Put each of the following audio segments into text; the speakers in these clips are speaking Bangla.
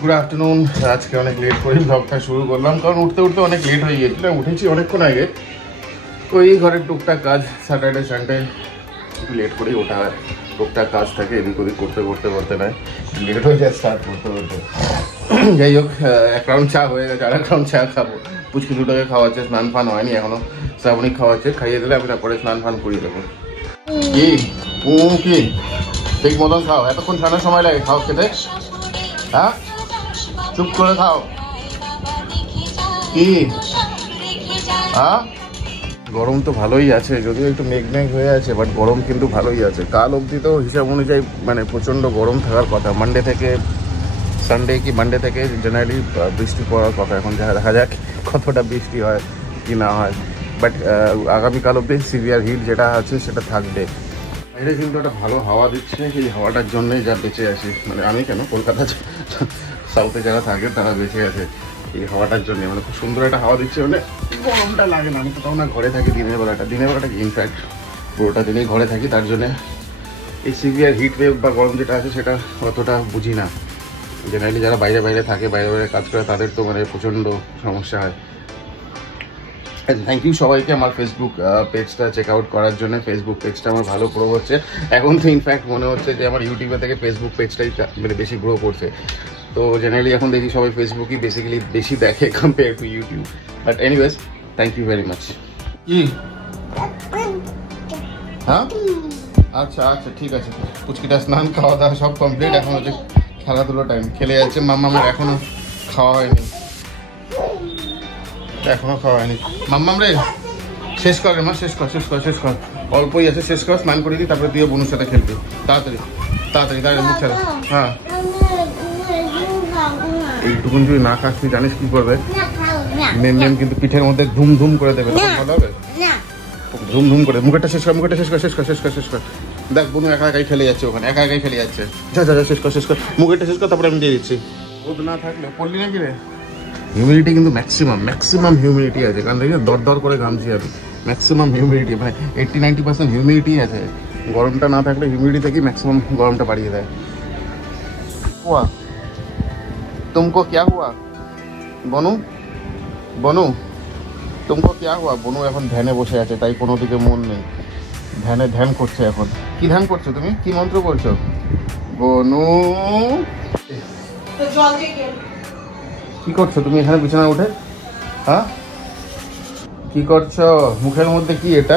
Good afternoon. আজকে অনেক লেট করে ব্লগটা শুরু করলাম, কারণ উঠতে উঠতে অনেক লেট হয়ে গিয়েছিল। উঠেছি অনেকক্ষণ আগে, ওই ঘরের টুকটাক কাজ, স্যাটারডে সানডে একটু লেট করেই ওঠা হয়। টুকটাক কাজ থাকে, এদিক ওদিক করতে করতে করতে নয়, লেট হয়ে যায় স্টার্ট করতে করতে। যাই হোক, এক রাউন্ড চা হয়ে গেছে, আর এক রাউন্ড চা খাবো। পুচকি দুটোকে খাওয়াচ্ছে, স্নান ফান হয়নি এখনো, শ্রাবণী খাওয়াচ্ছে। খাইয়ে দিলে আমি তারপরে স্নান ফান করিয়ে দেবো। কি কি ঠিক মতন খাও, এতক্ষণ ছানার সময় লাগে খাও খেতে? হ্যাঁ, চুপ করে খাও। কি হ্যাঁ, গরম তো ভালোই আছে, যদিও একটু মেঘ মেঘ হয়ে আছে, বাট গরম কিন্তু ভালোই আছে। কাল অবধি তো হিসাব অনুযায়ী মানে প্রচণ্ড গরম থাকার কথা। মানডে থেকে সানডে কি মানডে থেকে জেনারেলি বৃষ্টি পড়ার কথা। এখন দেখা যাক কতটা বৃষ্টি হয় কি না হয়, বাট আগামীকাল অবধি সিভিয়ার হিট যেটা আছে সেটা থাকবে। বাইরে কিন্তু একটা ভালো হাওয়া দিচ্ছে, এই হাওয়াটার জন্যই যা বেঁচে আছি। মানে আমি কেন, কলকাতা সাউথে যারা থাকে তারা বেঁচে আছে এই হাওয়াটার জন্য। মানে খুব সুন্দর একটা হাওয়া দিচ্ছে, মানে গরমটা লাগে না। আমি কোথাও না ঘরে থাকি দিনের বেলাটা ইনফ্যাক্ট পুরোটা দিনেই ঘরে থাকি, তার জন্য এই সিভিয়ার হিট ওয়েভ বা গরম যেটা আছে সেটা অতটা বুঝি না। জেনারেলি যারা বাইরে বাইরে থাকে, বাইরে বাইরে কাজ করে, তাদের তো মানে প্রচণ্ড সমস্যা হয়। থ্যাংক ইউ সবাইকে আমার ফেসবুক পেজটা চেক আউট করার জন্য। ফেসবুক পেজটা আমার ভালো গ্রো হচ্ছে। এখন তো ইনফ্যাক্ট মনে হচ্ছে যে আমার ইউটিউবে থেকে ফেসবুক পেজটাই মানে বেশি গ্রো করছে। তো জেনারেলি এখন দেখি সবাই ফেসবুকই বেসিক্যালি বেশি দেখে compare to YouTube. But anyways, thank you very much. কি হ্যাঁ, আচ্ছা আচ্ছা ঠিক আছে। পুচকিটা স্নান খাওয়া দাওয়া সব কমপ্লিট, এখন হচ্ছে খেলাধুলো টাইম। খেলে যাচ্ছে। মাম্মামের এখনো খাওয়া হয়নি, এখনো খাওয়া হয়নি। মাম্মাম রে, শেষ কর রে মা, শেষ কর শেষ কর শেষ কর, অল্পই আছে, শেষ কর। স্নান করে দিই, তারপরে দিয়ে বোনের সাথে খেলবি। তাড়াতাড়ি তাড়াতাড়ি তাড়াতাড়ি মুখ ছাড়া। হ্যাঁ, এইটুকুন যদি না খাস তুই জানিস কি করবে? মেম মেম কিন্তু পিঠের মধ্যে ধুম ধুম করে দেবে, তখন ভালো হবে। ধুম ধুম করে। মুখেরটা শেষ কর, মুখেরটা শেষ কর শেষ কর শেষ কর শেষ কর। দেখ বোনু একা একাই খেলে যাচ্ছে ওখানে, একা একাই খেলে যাচ্ছে। যা যা যা, শেষ কর শেষ কর, মুখেরটা শেষ কর, তারপরে আমি দিয়ে দিচ্ছি। রোদ না থাকলে পড়লি নাকি রে? হিউমিডিটি কিন্তু ম্যাক্সিমাম হিউমিডিটি আছে, কারণ দেখি দর দর করে ঘামছি আমি। ম্যাক্সিমাম হিউমিডিটি মানে 80-90% হিউমিডিটি আছে। গরমটা না থাকলে হিউমিডিটি থেকে ম্যাক্সিমাম গরমটা বাড়িয়ে দেয়। হুয়া তুমকো ক্যা হুয়া বনু, বনু তুমকো ক্যা হুয়া? বনু এখন ধ্যানে বসে আছে, তাই কোনো দিকে মন নেই। ধ্যান করছে এখন। কি ধ্যান করছো তুমি? কি মন্ত্র করছো বনু? কি করছো তুমি এখানে বিছানা উঠে? হ্যাঁ, কি করছো? মুখের মধ্যে কি এটা?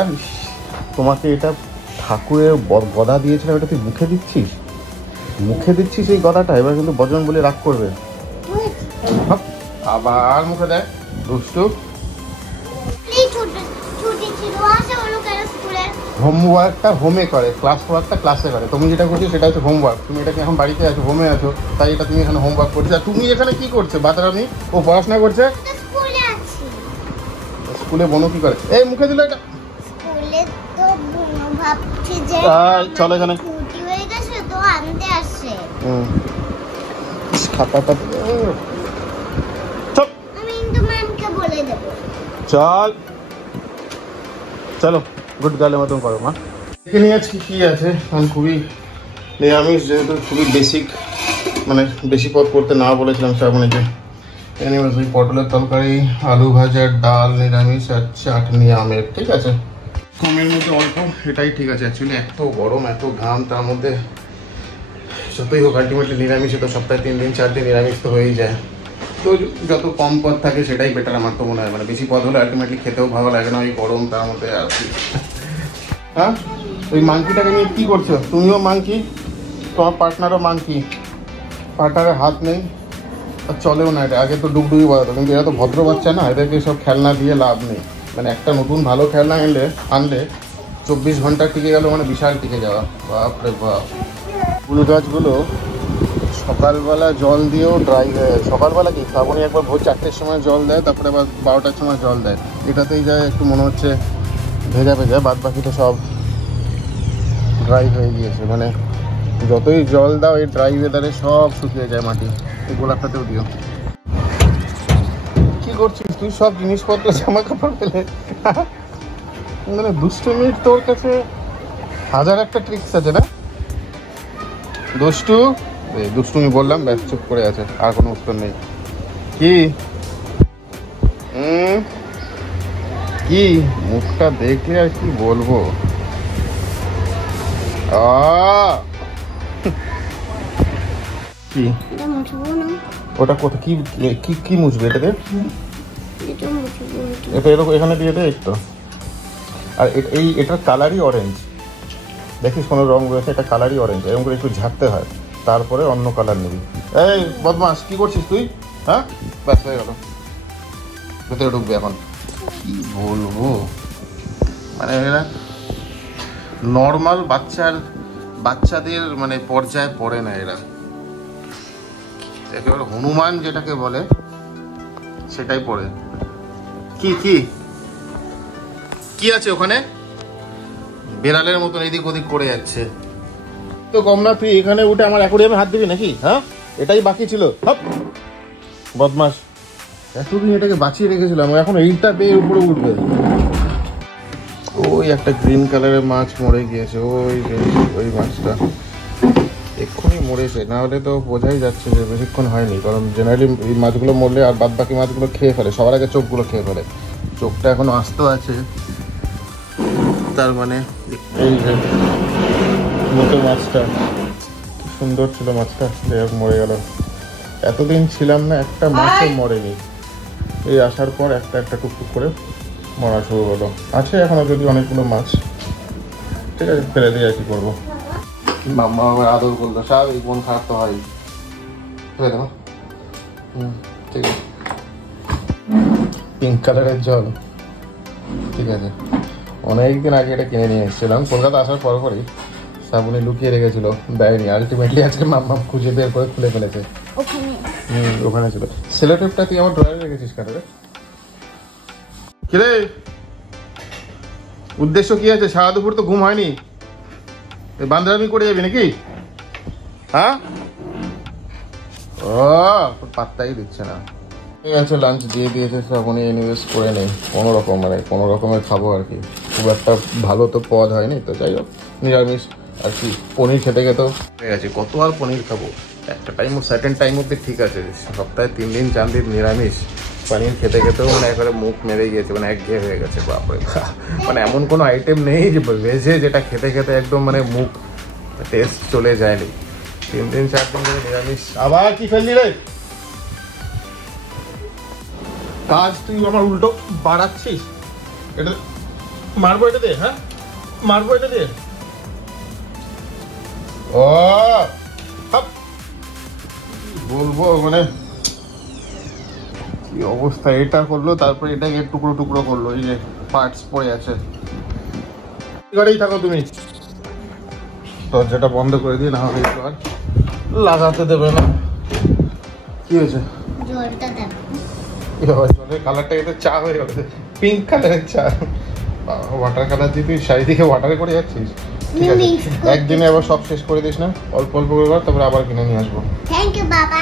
তোমাকে এটা ঠাকুরের গদা দিয়েছিলাম, এটা তুই মুখে দিচ্ছিস? মুখে দিচ্ছিস এই গদাটা? এবার কিন্তু বজন বলে রাগ করবে। আবার মুখে দেয়, দুষ্টু। হোমওয়ার্কটা হোমে করে, ক্লাস ওয়ার্কটা ক্লাসে করে। তুমি যেটা করছো সেটা হচ্ছে হোমওয়ার্ক। তুমি এটাকে এখন বাড়িতে আছো, হোমে আছো, তাই এটা তুমি এখানে হোমওয়ার্ক করছো। আর তুমি এখানে কি করছো বাতারামি? ও পড়াশোনা করছে। স্কুলে বনু কি করে? এই মুখে দিল এটা। চলো এখানে খাতাটা চল, চলো গুড গার্লের মতন করো মা। দেখে নিয়ে আজকে কি আছে। আমি খুবই নিরামিষ, যেহেতু খুবই বেসিক, মানে বেশি পদ করতে না বলেছিলাম শ্রাবণীকে। এনিওয়েজ, ওই পটলের তরকারি, আলু ভাজা, ডাল, নিরামিষ আর চাটনি আমের। ঠিক আছে, কমের মধ্যে অল্প, এটাই ঠিক আছে। অ্যাকচুয়ালি এত গরম, এত ঘাম, তার মধ্যে যতই হোক আলটিমেটলি নিরামিষে তো সপ্তাহে 3 দিন 4 দিন নিরামিষ তো হয়েই যায়। তো যত কম পদ থাকে সেটাই বেটার আমার তো মনে হয়। মানে বেশি পদ হলে আলটিমেটলি খেতেও ভালো লাগে না, ওই গরম তার মধ্যে আর কি। হ্যাঁ, ওই মাংকিটাকে নিয়ে কী করছো? তুমিও মাংকি, তোমার পার্টনারও মাংকি। পার্টনারের হাত নেই আর চলেও না এটা। আগে তো ডুবডুবি বাড়াতো, কিন্তু এরা তো ভদ্র বাচ্চা না, এদেরকে সব খেলনা দিয়ে লাভ নেই। মানে একটা নতুন ভালো খেলনা আনলে 24 ঘন্টা টিকে গেল, মানে বিশাল টিকে যাওয়া। বাপরে বাপ। ফুল গাছগুলো সকালবেলা জল দিয়েও ড্রাই হয়ে যায়। সকালবেলা কি, শ্রাবণী একবার ভোর 4টের সময় জল দেয়, তারপরে আবার 12টার সময় জল দেয়। এটাতেই যায় একটু মনে হচ্ছে ভেজা ভেজা, বাদ বাকি তো সব ড্রাই হয়ে গিয়েছে। মানে যতই জল দাও এই ড্রাই ওয়েদারে সব শুকিয়ে যায় মাটি। এই গোলাপটাতেও দিও। কি করছিস তুই? সব জিনিসপত্র জামা কাপড় ফেলে। মানে দুষ্টুমির তোর কাছে 1000 একটা ট্রিক্স আছে না দুষ্টু? দুষ্টুমি বললাম, ব্যাস চুপ করে আছে, আর কোনো উত্তর নেই। কি কি মুখটা দেখলে আর কি বলবো। কি ওটা কোথা কি কি কি মুছবে এটাতে? এটা এরকম এখানে দিয়ে দে একটু। আর এই এটার কালারই অরেঞ্জ, দেখিস কোনো রং রয়েছে, এটা কালারই অরেঞ্জ, এরকম করে একটু ঝাড়তে হয়, তারপরে অন্য কালার নিবি। এই বদমাস কি করছিস তুই? হ্যাঁ ব্যাস হয়ে গেল, ভেতরে ঢুকবে এখন। কি বলবো, মানে এরা নর্মাল বাচ্চাদের মানে পর্যায়ে পড়ে না এরা, একেবারে হনুমান যেটাকে বলে সেটাই পড়ে। কি কি কি আছে ওখানে? বেড়ালের মতন এদিক ওদিক করে যাচ্ছে তো। কম না তুই এখানে উঠে আমার অ্যাকোরিয়ামে হাত দিবি নাকি? হ্যাঁ এটাই বাকি ছিল। বদমাস, এতদিন এটাকে বাঁচিয়ে রেখেছিলাম, এখন এইটা পেয়ে উপরে উঠবে। ওই একটা গ্রিন কালারের মাছ মরে গিয়েছে, ওই মাছটা এক্ষুনি মরেছে, না হলে তো বোঝাই যাচ্ছে যে বেশিক্ষণ হয়নি, কারণ জেনারেলি এই মাছগুলো মরলে আর বাদ বাকি মাছগুলো খেয়ে ফেলে, সবার আগে চোখগুলো খেয়ে ফেলে। চোখটা এখনো আস্ত আছে, তার মানে এই যে মতো মাছটা সুন্দর ছিল, মাছটা মরে গেল। এতদিন ছিলাম না, একটা মাছও মরেনি, এই আসার পর একটা একটা টুকটুক করে মরা শুরু হলো। আছে এখনো যদি অনেকগুলো মাছ, ঠিক আছে ফেলে দিয়ে আর কি করবো। মাম্মা আমার আদর করলো, সব এই মন খারাপ তো হয়, ফেলে দেবো। ঠিক আছে, পিঙ্ক কালারের জল, ঠিক আছে। অনেকদিন আগে এটা কিনে নিয়ে এসেছিলাম, কলকাতা আসার পরপরই সাবুনে লুকিয়ে রেখেছিল, দেয়নি। আলটিমেটলি আজকে মাম্মা খুঁজে বের করে খুলে ফেলেছে। ওখানে ছিল। সেলো টেপটা তুই আমার ড্রয়ারে রেখেছিস কেন রে? কিরে উদ্দেশ্য কি আছে? সারা দুপুর তো ঘুম হয়নি, বান্দরামি করে যাবি নাকি? হ্যাঁ ও পাত্তাই দিচ্ছে না। ঠিক আছে লাঞ্চ দিয়ে দিয়েছে শ্রাবণী, ইনভেস্ট করে নেই কোনো রকম, মানে কোনো রকমের খাবো আর কি, খুব একটা ভালো তো পদ হয়নি, তো যাই হোক নিরামিষ আর কি। পনির খেতে খেতেও হয়ে গেছে, কত আর পনির খাবো, একটা টাইম সার্টেন টাইম অব্দি ঠিক আছে, সপ্তাহে 3 দিন 4 দিন নিরামিষ পনির খেতে খেতেও মানে একবারে মুখ মেরে গিয়েছে, মানে একঘেয়ে হয়ে গেছে। বাপরে, মানে এমন কোনো আইটেম নেই যে ভেজে যেটা খেতে খেতে একদম মানে মুখ টেস্ট চলে যায়নি। 3 দিন 4 দিন ধরে নিরামিষ। আবার কি ফেললি রে? কাজ তুই আমার উল্টো বাড়াচ্ছিস। এটা মারবো, এটা দে। হ্যাঁ মারবো, এটা দে। ও বলবো মানে কি অবস্থা, এটা করলো তারপরে এটাকে টুকরো টুকরো করলো, এই যে পার্টস পড়ে আছে। ঘরেই থাকো তুমি, দরজাটা বন্ধ করে দিয়ে, না হলে একটু আর লাগাতে দেবে না। কি হয়েছে? জলের কালারটা কিন্তু চা হয়ে গেছে, পিঙ্ক কালারের চা। ওয়াটার কালার দিয়ে তুই চারিদিকে ওয়াটারে করে যাচ্ছিস। ঠিক আছে, একদিনে আবার সব শেষ করে দিস না, অল্প অল্প করে কর, তারপরে আবার কিনে নিয়ে আসবো। থ্যাংক ইউ বাবা।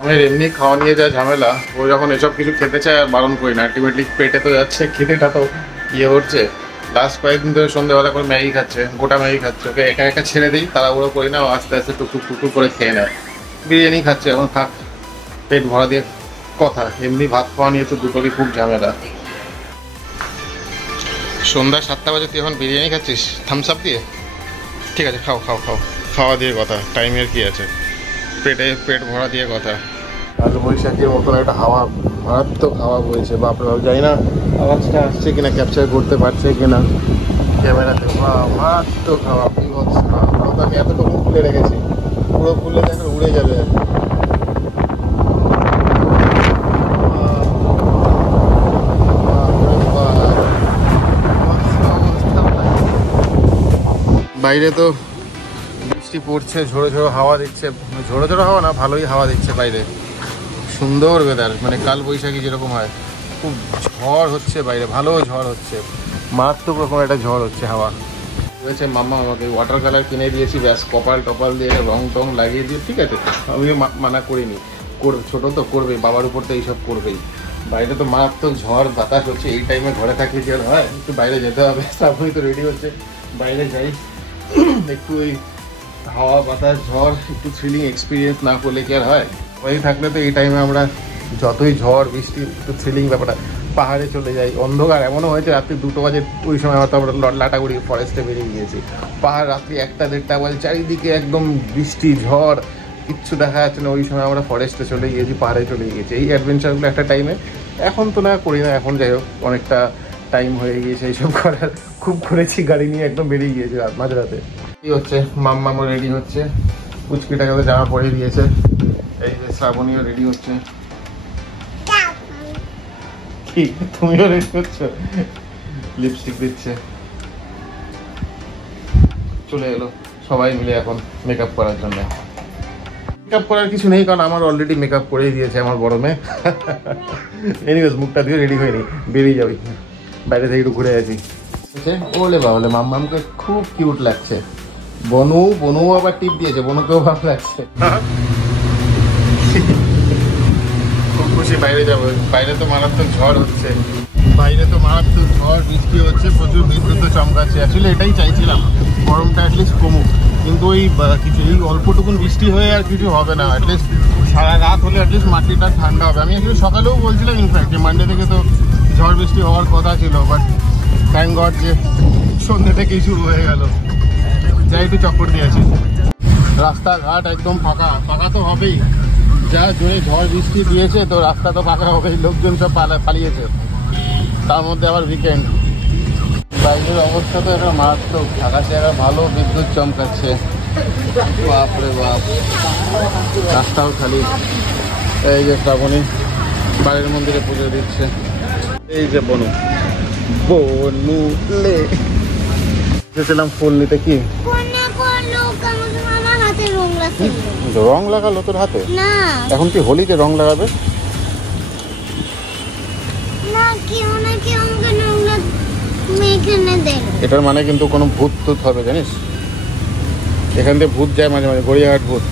আমার এমনি খাওয়া নিয়ে যা ঝামেলা, ও যখন এসব কিছু খেতে চায় আর বারণ করি না, আলটিমেটলি পেটে তো যাচ্ছে, খেতেটা তো ইয়ে হচ্ছে। লাস্ট কয়েকদিন ধরে সন্ধ্যেবেলা করে ম্যাগি খাচ্ছে, গোটা ম্যাগি খাচ্ছে, ওকে একা একা ছেড়ে দিই, তাড়াহুড়ো করি না, আস্তে আস্তে টুকটুক টুকটুক করে খেয়ে নেয়। বিরিয়ানি খাচ্ছে, এখন থাক, পেট ভরা দিয়ে কথা। এমনি ভাত খাওয়া নিয়ে তো দুটোরই খুব ঝামেলা। সন্ধ্যা 7টা বাজে তুই এখন বিরিয়ানি খাচ্ছিস থামস আপ দিয়ে? ঠিক আছে খাও খাও খাও, খাওয়া দিয়ে কথা, টাইমের কি আছে, পেট ভরা দিয়ে কথা। কাল বৈশাখীর মতন একটা হাওয়া, মারাত্মক হাওয়া বইছে, বাপরে বাপ। জানি না আওয়াজটা আসছে কিনা, ক্যাপচার করতে পারছে কিনা ক্যামেরাতে। মারাত্মক হাওয়া, বিভৎস হাওয়া। আমি এতটুকু খুলে রেখেছি, পুরো খুললে দেখো উড়ে যাবে। বাইরে তো বৃষ্টি পড়ছে, ঝোড়ো ঝোড়ো হাওয়া দিচ্ছে, ঝোড়ো ঝোড়ো হাওয়া না, ভালোই হাওয়া দিচ্ছে বাইরে, সুন্দর ওয়েদার, মানে কাল বৈশাখী যেরকম হয়, খুব ঝড় হচ্ছে বাইরে, ভালো ঝড় হচ্ছে, মারাত্মক রকম একটা ঝড় হচ্ছে, হাওয়া হয়েছে। মাম্মা আমাকে ওয়াটার কালার কিনে দিয়েছি, ব্যাস কপাল টপাল দিয়ে রং টং লাগিয়ে দিয়ে, ঠিক আছে, আমিও মানা করিনি, ছোটো তো করবেই, বাবার উপর তো এইসব করবেই। বাইরে তো মারাত্মক ঝড় বাতাস হচ্ছে, এই টাইমে ঘরে থাকলে কি আর হয়, একটু বাইরে যেতে হবে। সবই তো রেডি হচ্ছে, বাইরে যাই, একটু ওই হাওয়া বাতাস ঝড় একটু থ্রিলিং এক্সপিরিয়েন্স না করলে কি আর হয়? ওই থাকলে তো এই টাইমে আমরা যতই ঝড় বৃষ্টি একটু থ্রিলিং ব্যাপারটা, পাহাড়ে চলে যাই। অন্ধকার এমনও হয়েছে রাত্রি 2টো বাজে, ওই সময় হয়তো আমরা লাটাগুড়ি ফরেস্টে বেরিয়ে গিয়েছি। পাহাড় রাত্রি 1টা 1:30 বাজে, চারিদিকে একদম বৃষ্টি ঝড়, কিচ্ছু দেখা যাচ্ছে না। ওই সময় আমরা ফরেস্টে চলে গিয়েছি, পাহাড়ে চলে গিয়েছি। এই অ্যাডভেঞ্চারগুলো একটা টাইমে, এখন তো না করি না। এখন যাই হোক, অনেকটা টাইম হয়ে গিয়েছে এইসব করার। খুব করেছি, গাড়ি নিয়ে একদম বেরিয়ে গিয়েছি মাঝরাতে। কি হচ্ছে, মাম্মামও রেডি হচ্ছে, পুচকিটাকে তো জামা পরিয়ে দিয়েছে। এই যে শ্রাবণীও রেডি হচ্ছে। কি তুমিও রেডি হচ্ছ? লিপস্টিক দিচ্ছে। চলে এলো সবাই মিলে এখন মেকআপ করার জন্য। মেকআপ করার কিছু নেই, কারণ আমার অলরেডি মেকআপ করেই দিয়েছে আমার বড় মেয়ে। এনিওয়েজ মুখটা দিয়ে রেডি হয়নি, বেরিয়ে যাবি, বাইরে থেকে একটু ঘুরে আসি। ওলে বাবলে মাম্মামকে খুব কিউট লাগছে। বনু আবার টিপ দিয়েছে, বনুকেও ভালো লাগছে। খুব খুশি বাইরে যাবো। বাইরে তো মারাত্মক ঝড় হচ্ছে, বাইরে তো মারাত্মক ঝড় বৃষ্টি হচ্ছে, প্রচুর বিদ্যুৎ চমকাচ্ছে। অ্যাকচুয়ালি এটাই চাইছিলাম, গরমটা অ্যাটলিস্ট কমুক, কিন্তু ওই কিছু এই অল্পটুকুন বৃষ্টি হয়ে আর কিছু হবে না। অ্যাটলিস্ট সারা রাত হলে অ্যাটলিস্ট মাটিটা ঠান্ডা হবে। আমি অ্যাকচুয়ালি সকালেও বলছিলাম ইনফ্যাক্ট যে মানডে থেকে তো ঝড় বৃষ্টি হওয়ার কথা ছিল, বাট থ্যাংক গড যে সন্ধ্যে থেকেই শুরু হয়ে গেল। যাই একটু চক্কর দিয়েছি। রাস্তাঘাট একদম ফাঁকা, ফাঁকা তো হবেই, যা জোরে ঝড় বৃষ্টি দিয়েছে, তো রাস্তা তো ফাঁকা হবেই। লোকজন সব পালিয়েছে, তার মধ্যে আবার উইকেন্ড। বাইরের অবস্থা তো একটা মারাত্মক, আকাশে একটা ভালো বিদ্যুৎ চমকাচ্ছে। বাপরে বাপ, রাস্তাও খালি। এই যে শ্রাবণী বাড়ির মন্দিরে পুজো দিচ্ছে। এই যে বনু লে এসেছিলাম ফুল নিতে। কি রং লাগালো তোর হাতে? এখন কি হোলিতে রং লাগাবে? এটার মানে কিন্তু কোনো ভূত টুত হবে জানিস? এখান থেকে ভূত যায় মাঝে মাঝে, গড়িয়াহাট ভূত।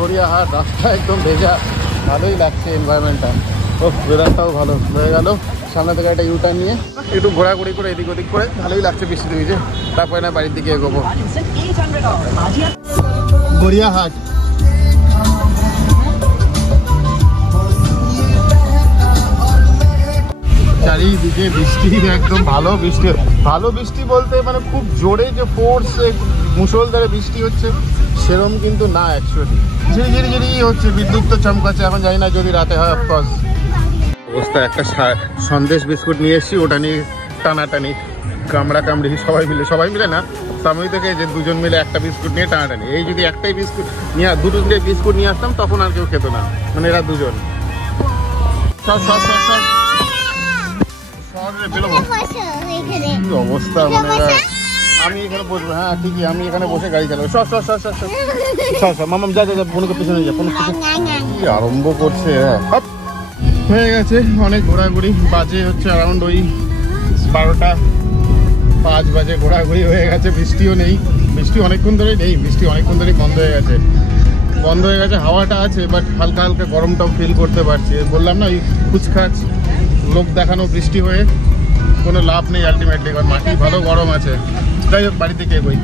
গড়িয়াহাট রাস্তা একদম ভেজা, ভালোই লাগছে এনভায়রনমেন্টটা। ও ওয়েদারটাও ভালো হয়ে গেল। সামনে থেকে একটা ইউটার্ন নিয়ে একটু ঘোরাঘুরি করে এদিক ওদিক করে ভালোই লাগছে বৃষ্টি ভিজে। তারপরে না বাড়ির দিকে এগোবো। গড়িয়াহাট চারিদিকে বৃষ্টি, একদম ভালো বৃষ্টি। ভালো বৃষ্টি বলতে মানে খুব জোরে যে ফোর্স মুষলধারে বৃষ্টি হচ্ছে সেরকম কিন্তু না, অ্যাকচুয়ালি ঝিরিঝিরি হচ্ছে। বিদ্যুৎ তো চমকাচ্ছে, এখন জানি না যদি রাতে হয়। অফকোর্স অবস্থা একটা সন্দেশ বিস্কুট নিয়ে এসেছি, ওটা নিয়ে টানাটানি কামড়ি সবাই মিলে না, সাময়িক থেকে যে দুজন মিলে একটা বিস্কুট নিয়ে টানাটানি। এই যদি একটাই বিস্কুট নিয়ে দুটো বিস্কুট নিয়ে আসতাম তখন আর কেউ খেত না, মানে এরা দুজন। অবস্থা মানে আমি এখানে বসবো। হ্যাঁ ঠিকই, আমি এখানে বসে গাড়ি চালাবো। মামাম যা বোনকে পিছনে যা। কি আরম্ভ করছে। হয়ে গেছে অনেক ঘোরাঘুরি, বাজে হচ্ছে অ্যারাউন্ড ওই 12টা 5 বাজে ঘোরাঘুরি হয়ে গেছে। বৃষ্টিও নেই, বৃষ্টি অনেকক্ষণ ধরেই নেই, বৃষ্টি অনেকক্ষণ ধরেই বন্ধ হয়ে গেছে। হাওয়াটা আছে, বাট হালকা হালকা গরমটাও ফিল করতে পারছি। বললাম না, ওই খুচখাচ লোক দেখানো বৃষ্টি হয়ে কোনো লাভ নেই আলটিমেটলি, কারণ মাটি ভালো গরম আছে। যাই হোক বাড়ি থেকে এগোই।